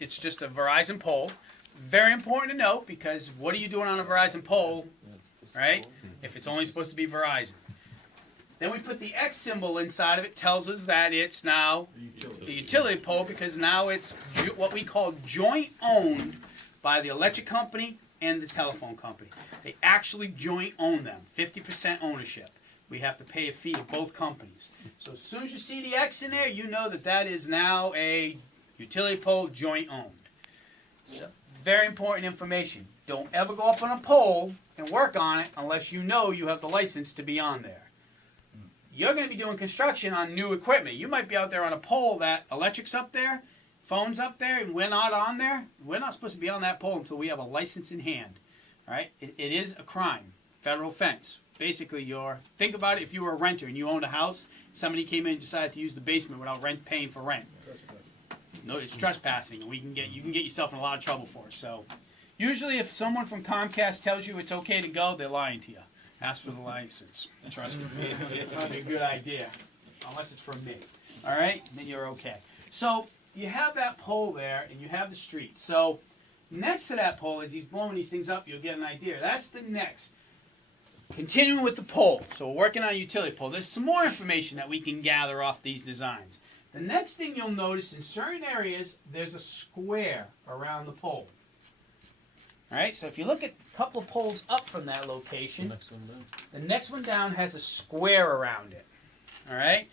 It's just a Verizon pole. Very important to note, because what are you doing on a Verizon pole, right? If it's only supposed to be Verizon. Then we put the X symbol inside of it, tells us that it's now a utility pole, because now it's what we call joint owned by the electric company and the telephone company. They actually joint own them, 50% ownership. We have to pay a fee to both companies. So as soon as you see the X in there, you know that that is now a utility pole joint owned. So, very important information. Don't ever go up on a pole and work on it unless you know you have the license to be on there. You're going to be doing construction on new equipment. You might be out there on a pole that electric's up there, phone's up there, and we're not on there. We're not supposed to be on that pole until we have a license in hand. All right? It is a crime, federal offense. Basically, think about it, if you were a renter and you owned a house, somebody came in and decided to use the basement without paying for rent. No, it's trespassing, and you can get yourself in a lot of trouble for it. So, usually, if someone from Comcast tells you it's okay to go, they're lying to you. Ask for the license. Trust me, it's probably a good idea, unless it's from me. All right, then you're okay. So you have that pole there, and you have the street. So next to that pole, as he's blowing these things up, you'll get an idea. That's the next. Continuing with the pole. So we're working on a utility pole. There's some more information that we can gather off these designs. The next thing you'll notice, in certain areas, there's a square around the pole. All right, so if you look at a couple of poles up from that location, the next one down has a square around it. All right,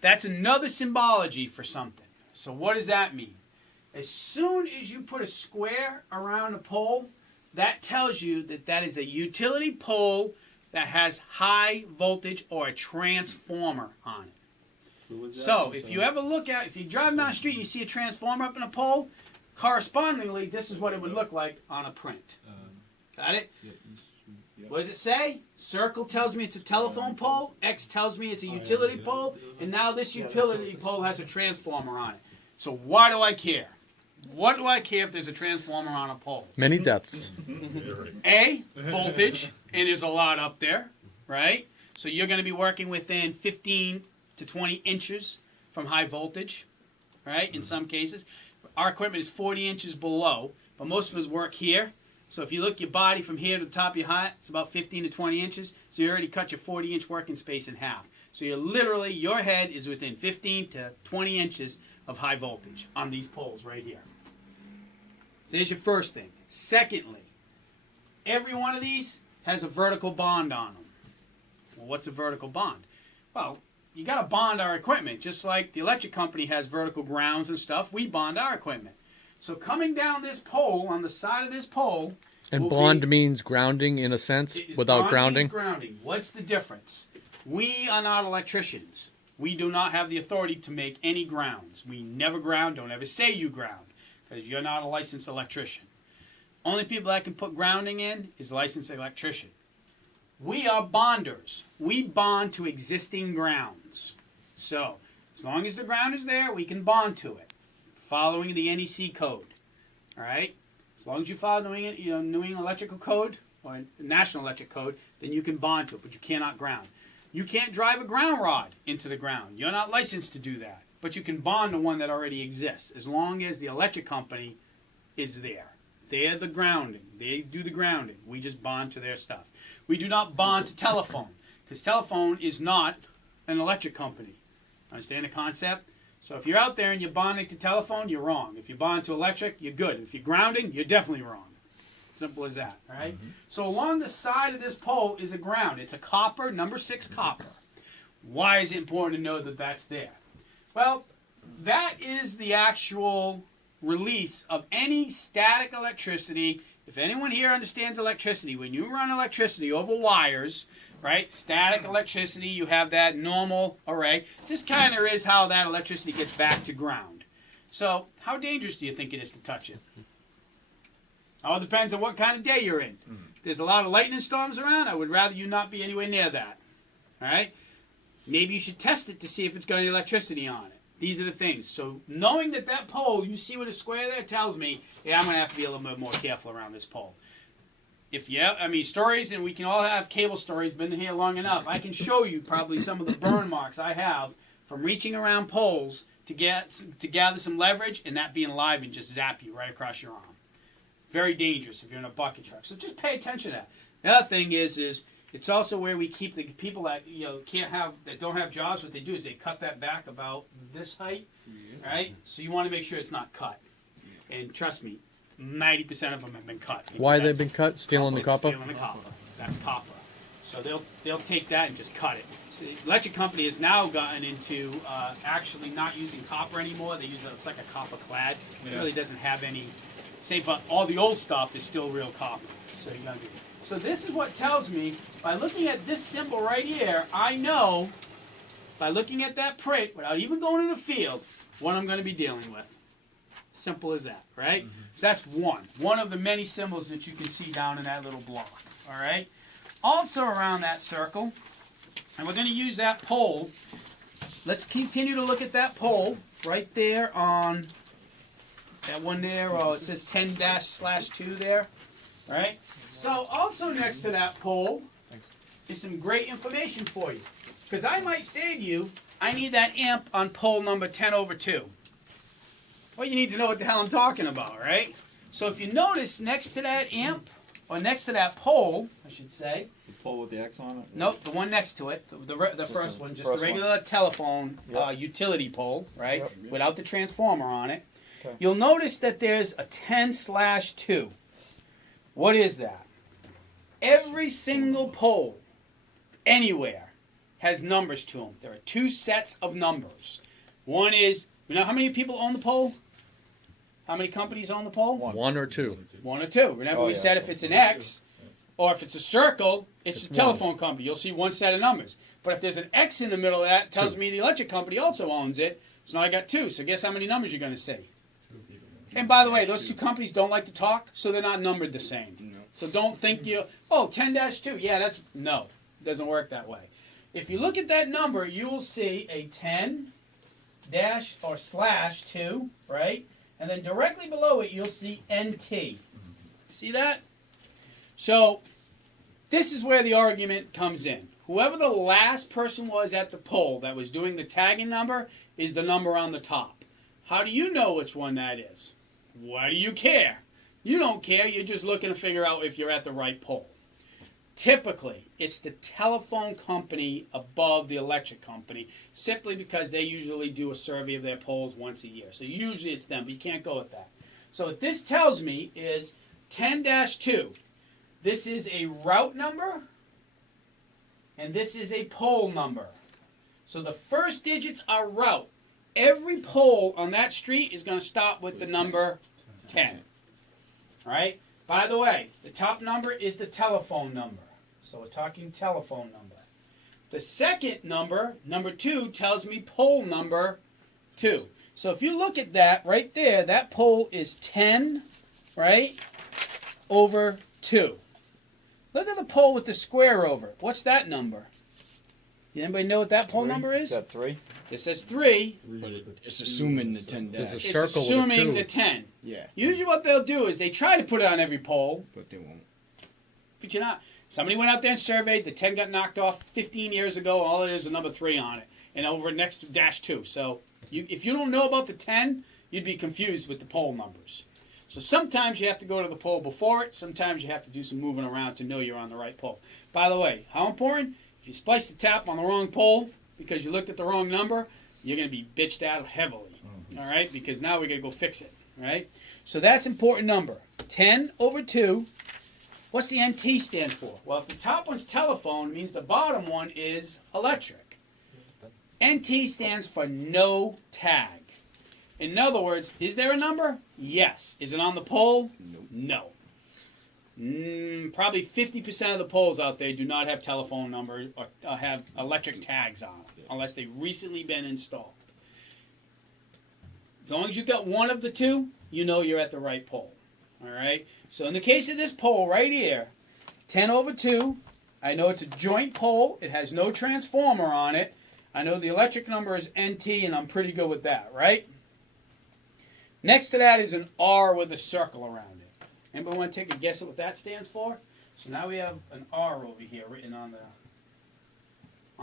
that's another symbology for something. So what does that mean? As soon as you put a square around a pole, that tells you that that is a utility pole that has high voltage or a transformer on it. So if you ever if you're driving down the street and you see a transformer up in a pole, correspondingly, this is what it would look like on a print. Got it? What does it say? Circle tells me it's a telephone pole. X tells me it's a utility pole. And now this utility pole has a transformer on it. So why do I care? What do I care if there's a transformer on a pole? Many deaths. A, voltage, and there's a lot up there, right? So you're going to be working within 15 to 20 inches from high voltage, right, in some cases. Our equipment is 40 inches below, but most of us work here. So if you look your body from here to the top of your hat, it's about 15 to 20 inches. So you already cut your 40-inch working space in half. So you're literally, your head is within 15 to 20 inches of high voltage on these poles right here. So there's your first thing. Secondly, every one of these has a vertical bond on them. Well, what's a vertical bond? Well, you got to bond our equipment. Just like the electric company has vertical grounds and stuff, we bond our equipment. So coming down this pole, on the side of this pole... And bond means grounding in a sense, without grounding? Means grounding. What's the difference? We are not electricians. We do not have the authority to make any grounds. We never ground. Don't ever say you ground, because you're not a licensed electrician. Only people that can put grounding in is licensed electrician. We are bonders. We bond to existing grounds. So, as long as the ground is there, we can bond to it, following the NEC code. All right? As long as you follow New England Electrical Code or National Electric Code, then you can bond to it, but you cannot ground. You can't drive a ground rod into the ground. You're not licensed to do that, but you can bond to one that already exists, as long as the electric company is there. They're the grounding. They do the grounding. We just bond to their stuff. We do not bond to telephone, because telephone is not an electric company. Understand the concept? So if you're out there and you're bonding to telephone, you're wrong. If you bond to electric, you're good. If you're grounding, you're definitely wrong. Simple as that, all right? Mm-hmm. So along the side of this pole is a ground. It's a copper, number 6 copper. Why is it important to know that that's there? Well, that is the actual release of any static electricity. If anyone here understands electricity, when you run electricity over wires, right, static electricity, you have that normal array. This kind of is how that electricity gets back to ground. So how dangerous do you think it is to touch it? Oh, it depends on what kind of day you're in. If there's a lot of lightning storms around, I would rather you not be anywhere near that. All right? Maybe you should test it to see if it's got any electricity on it. These are the things. So knowing that that pole, you see with a square there, tells me, yeah, I'm going to have to be a little bit more careful around this pole. Stories, and we can all have cable stories, been here long enough. I can show you probably some of the burn marks I have from reaching around poles to gather some leverage, and that being live and just zap you right across your arm. Very dangerous if you're in a bucket truck. So just pay attention to that. The other thing is it's also where we keep the people that that don't have jobs. What they do is they cut that back about this height, right? So you want to make sure it's not cut. And trust me, 90% of them have been cut. Why they've been cut? Stealing the copper? Stealing the copper. That's copper. So they'll take that and just cut it. So the electric company has now gotten into actually not using copper anymore. They use it's like a copper clad. It really doesn't have any. But all the old stuff is still real copper. So you gotta do. So this is what tells me by looking at this symbol right here. I know by looking at that print without even going in the field what I'm going to be dealing with. Simple as that, right? Mm-hmm. So that's one of the many symbols that you can see down in that little block. All right. Also around that circle, and we're going to use that pole. Let's continue to look at that pole right there on that one there. Oh, it says 10-/2 there. All right. So also next to that pole is some great information for you, because I might say to you, I need that amp on pole number 10/2. Well, you need to know what the hell I'm talking about, right? So if you notice next to that amp, or next to that pole, I should say. The pole with the X on it? Nope, the one next to it, the first one, just the regular telephone utility pole, right? Yep. Without the transformer on it. Okay. You'll notice that there's a 10/2. What is that? Every single pole, anywhere, has numbers to them. There are two sets of numbers. One is, you know how many people own the pole? How many companies own the pole? One or two. One or two. Remember we said if it's an X, or if it's a circle, it's a telephone company. You'll see one set of numbers. But if there's an X in the middle of that, it tells me the electric company also owns it. So now I got two. So guess how many numbers you're going to see? And by the way, those two companies don't like to talk, so they're not numbered the same. So don't think 10-2. Yeah, no. It doesn't work that way. If you look at that number, you will see a 10-/2, right? And then directly below it, you'll see NT. See that? So this is where the argument comes in. Whoever the last person was at the pole that was doing the tagging number is the number on the top. How do you know which one that is? Why do you care? You don't care. You're just looking to figure out if you're at the right pole. Typically, it's the telephone company above the electric company, simply because they usually do a survey of their poles once a year. So usually it's them, but you can't go with that. So what this tells me is 10-2. This is a route number, and this is a pole number. So the first digits are route. Every pole on that street is going to stop with the number 10. All right? By the way, the top number is the telephone number. So we're talking telephone number. The second number, number 2, tells me pole number 2. So if you look at that right there, that pole is 10, right, over 2. Look at the pole with the square over it. What's that number? Does anybody know what that pole number is? Is that 3? It says 3. But it's assuming the 10 There's a dash. It's circle with a assuming 2. the 10. Yeah, Usually what they'll do is they try to put it on every pole, but they won't. but you're not. Somebody went out there and surveyed. The 10 got knocked off 15 years ago. All it is a number 3 on it. And over next -2. So if you don't know about the 10, you'd be confused with the pole numbers. So sometimes you have to go to the pole before it. Sometimes you have to do some moving around to know you're on the right pole. By the way, how important? If you splice the tap on the wrong pole because you looked at the wrong number, you're going to be bitched out heavily. All right? Because now we're going to go fix it. Right? So that's an important number. 10/2. What's the NT stand for? Well, if the top one's telephone, it means the bottom one is electric. NT stands for no tag. In other words, is there a number? Yes. Is it on the pole? No. Probably 50% of the poles out there do not have telephone numbers or have electric tags on them, unless they've recently been installed. As long as you got one of the two, you know you're at the right pole. All right? So in the case of this pole right here, 10/2, I know it's a joint pole. It has no transformer on it. I know the electric number is NT, and I'm pretty good with that, right? Next to that is an R with a circle around it. Anybody want to take a guess at what that stands for? So now we have an R over here written on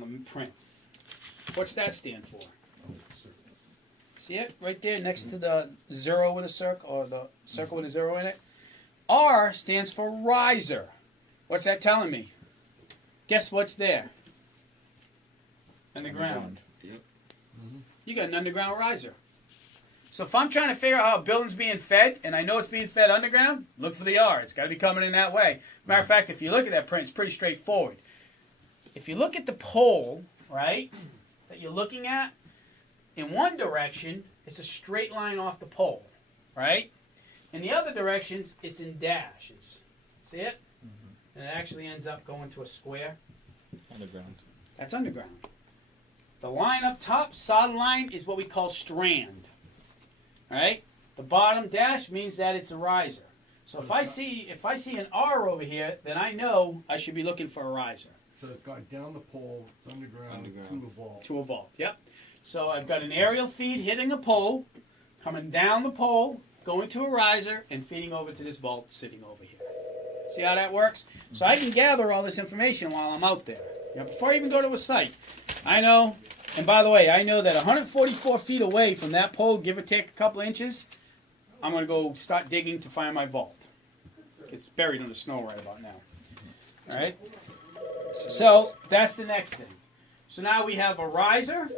the print. What's that stand for? See it right there next to the zero with a circle, or the circle with a zero in it? R stands for riser. What's that telling me? Guess what's there? Underground. Yep. You got an underground riser. So if I'm trying to figure out how a building's being fed, and I know it's being fed underground, look for the R. It's got to be coming in that way. Matter of fact, if you look at that print, it's pretty straightforward. If you look at the pole, right, that you're looking at, in one direction, it's a straight line off the pole, right? In the other directions, it's in dashes. See it? And it actually ends up going to a square. Underground. That's underground. The line up top, solid line, is what we call strand. All right? The bottom dash means that it's a riser. So if I see an R over here, then I know I should be looking for a riser. So it's got down the pole, it's underground, Underground. to the vault. To a vault, yep. So I've got an aerial feed hitting a pole, coming down the pole, going to a riser, and feeding over to this vault sitting over here. See how that works? So I can gather all this information while I'm out there. Before I even go to a site, I know, and by the way, I know that 144 feet away from that pole, give or take a couple inches, I'm going to go start digging to find my vault. It's buried in the snow right about now. All right? So that's the next thing. So now we have a riser,